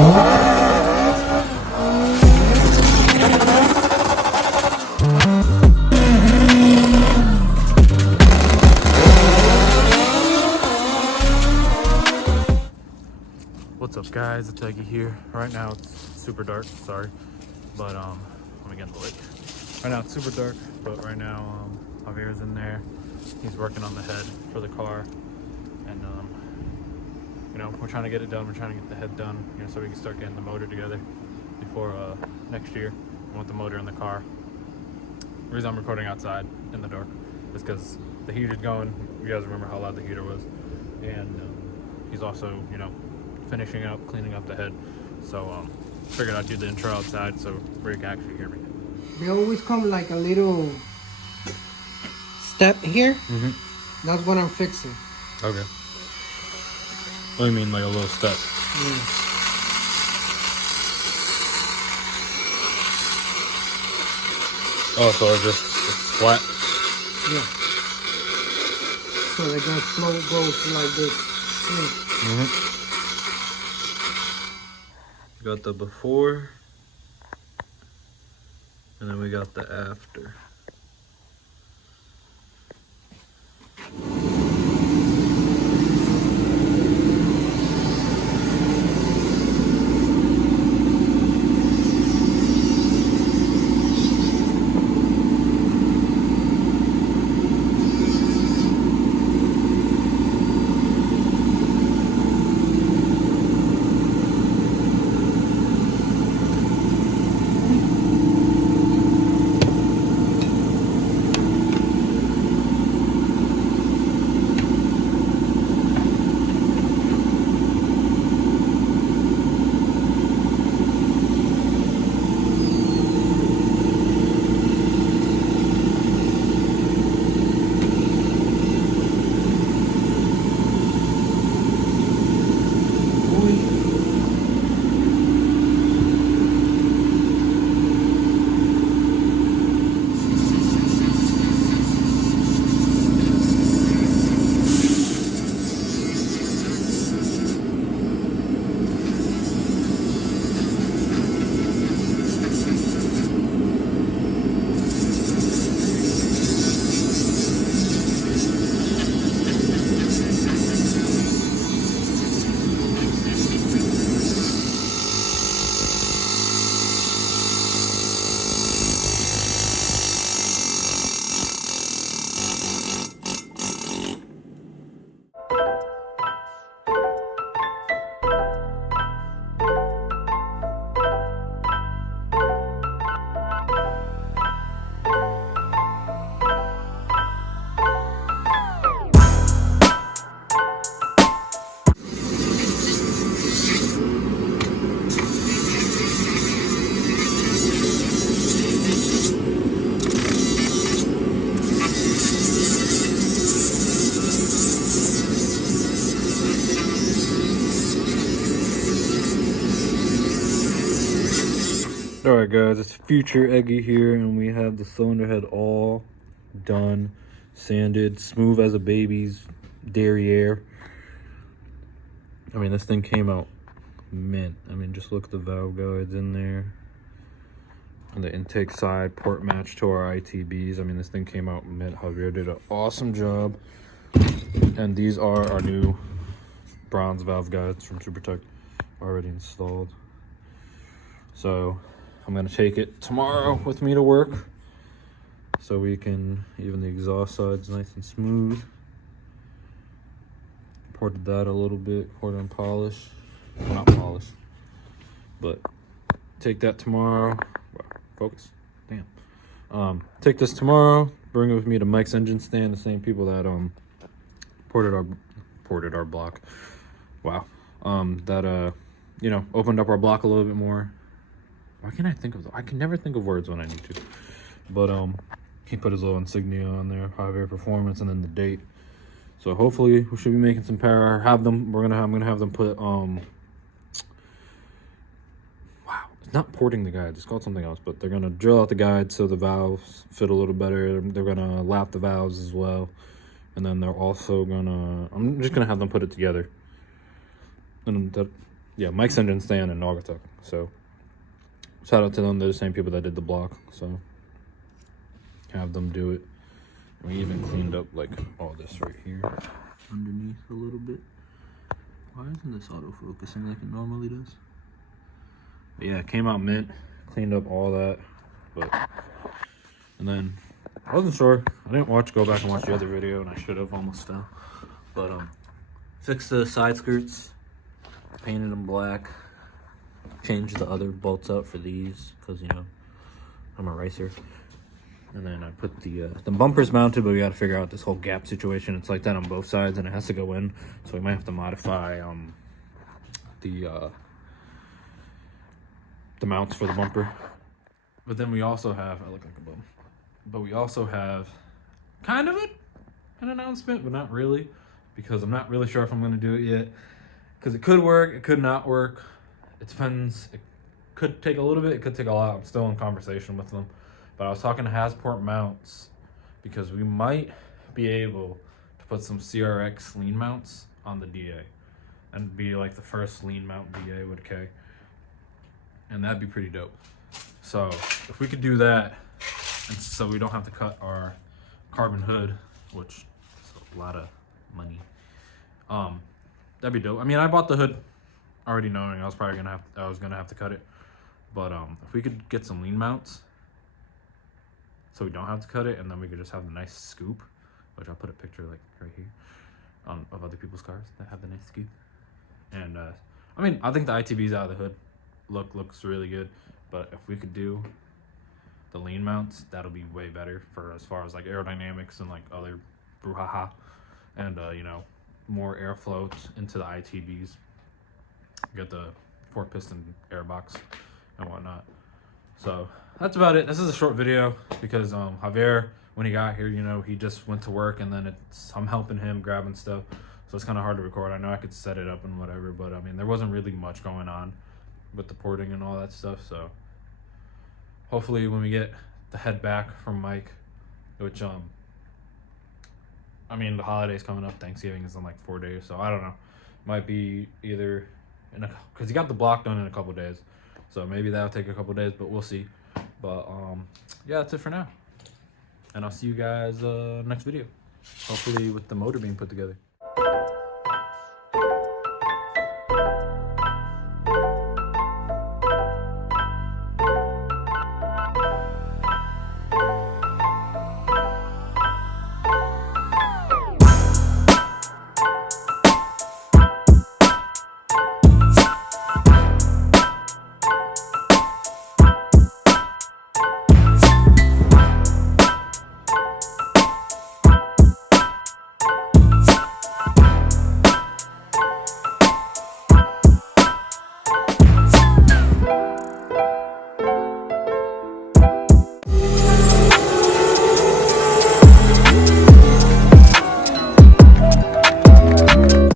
What's up, guys? It's Eggie here. Right now it's super dark, sorry, but let me get in the light. Right now it's super dark, but right now Javier's in there. He's working on the head for the car, and you know, we're trying to get it done. We're trying to get the head done, you know, so we can start getting the motor together before next year. I want the motor in the car. The reason I'm recording outside in the dark is because the heater's going. You guys remember how loud the heater was, and he's also, you know, finishing up, cleaning up the head. So figured I'd do the intro outside so Rick can actually hear me. They always come like a little step here. That's what I'm fixing. Okay. What do you mean, like a little step? Oh, so it's flat? Yeah. So they're gonna flow goes like this. Got the before, and then we got the after. Alright guys, it's future Eggie here, and we have the cylinder head all done, sanded, smooth as a baby's derriere. I mean, this thing came out mint. I mean, just look at the valve guides in there. On the intake side, port match to our ITBs. I mean, this thing came out mint. Javier did an awesome job. And these are our new bronze valve guides from Supertech, already installed. So I'm gonna take it tomorrow with me to work so we can, even the exhaust side's nice and smooth. Ported that a little bit, poured on polish. Well, not polish, but take that tomorrow. Focus, damn. Take this tomorrow, bring it with me to Mike's engine stand, the same people that ported our block. Wow. That you know, opened up our block a little bit more. Why can't I think of I can never think of words when I need to. But he put his little insignia on there, Javier Performance, and then the date. So hopefully we should be making some power. I'm gonna have them put wow, it's not porting the guides, it's called something else, but they're gonna drill out the guides so the valves fit a little better. They're gonna lap the valves as well. And then they're also gonna, I'm just gonna have them put it together. And that yeah, Mike's engine stand in Naugatuck. So shout out to them. They're the same people that did the block. So have them do it. We even cleaned up like all this right here underneath a little bit. Why isn't this auto-focusing like it normally does? But yeah, it came out mint. Cleaned up all that. But and then I wasn't sure. I didn't go back and watch the other video, and I should have almost fell. But fixed the side skirts, painted them black, changed the other bolts out for these because, you know, I'm a racer. And then I put the bumpers mounted, but we got to figure out this whole gap situation. It's like that on both sides, and it has to go in, so we might have to modify the mounts for the bumper. But then we also have, I look like a bum, but we also have kind of an announcement, but not really, because I'm not really sure if I'm going to do it yet, because it could work, it could not work. It depends. It could take a little bit, it could take a lot. I'm still in conversation with them. But I was talking to Hasport Mounts because we might be able to put some CRX lean mounts on the DA and be like the first lean mount DA with a K. And that'd be pretty dope. So if we could do that, and so we don't have to cut our carbon hood, which is a lot of money, that'd be dope. I mean, I bought the hood already knowing I was gonna have to cut it. But if we could get some lean mounts, so we don't have to cut it, and then we could just have the nice scoop, which I'll put a picture like right here of other people's cars that have the nice scoop. And I mean, I think the ITBs out of the hood looks really good, but if we could do the lean mounts, that'll be way better for as far as like aerodynamics and like other brouhaha, and you know, more airflow into the ITBs. Get the 4-piston airbox and whatnot. So that's about it. This is a short video because Javier, when he got here, you know, he just went to work, and then I'm helping him grabbing stuff, so it's kind of hard to record. I know I could set it up and whatever, but I mean, there wasn't really much going on with the porting and all that stuff. So hopefully when we get the head back from Mike, which I mean, the holidays coming up, Thanksgiving is in like 4 days, so I don't know, might be either because he got the block done in a couple days, so maybe that'll take a couple days, but we'll see. But yeah, that's it for now, and I'll see you guys next video, hopefully with the motor being put together.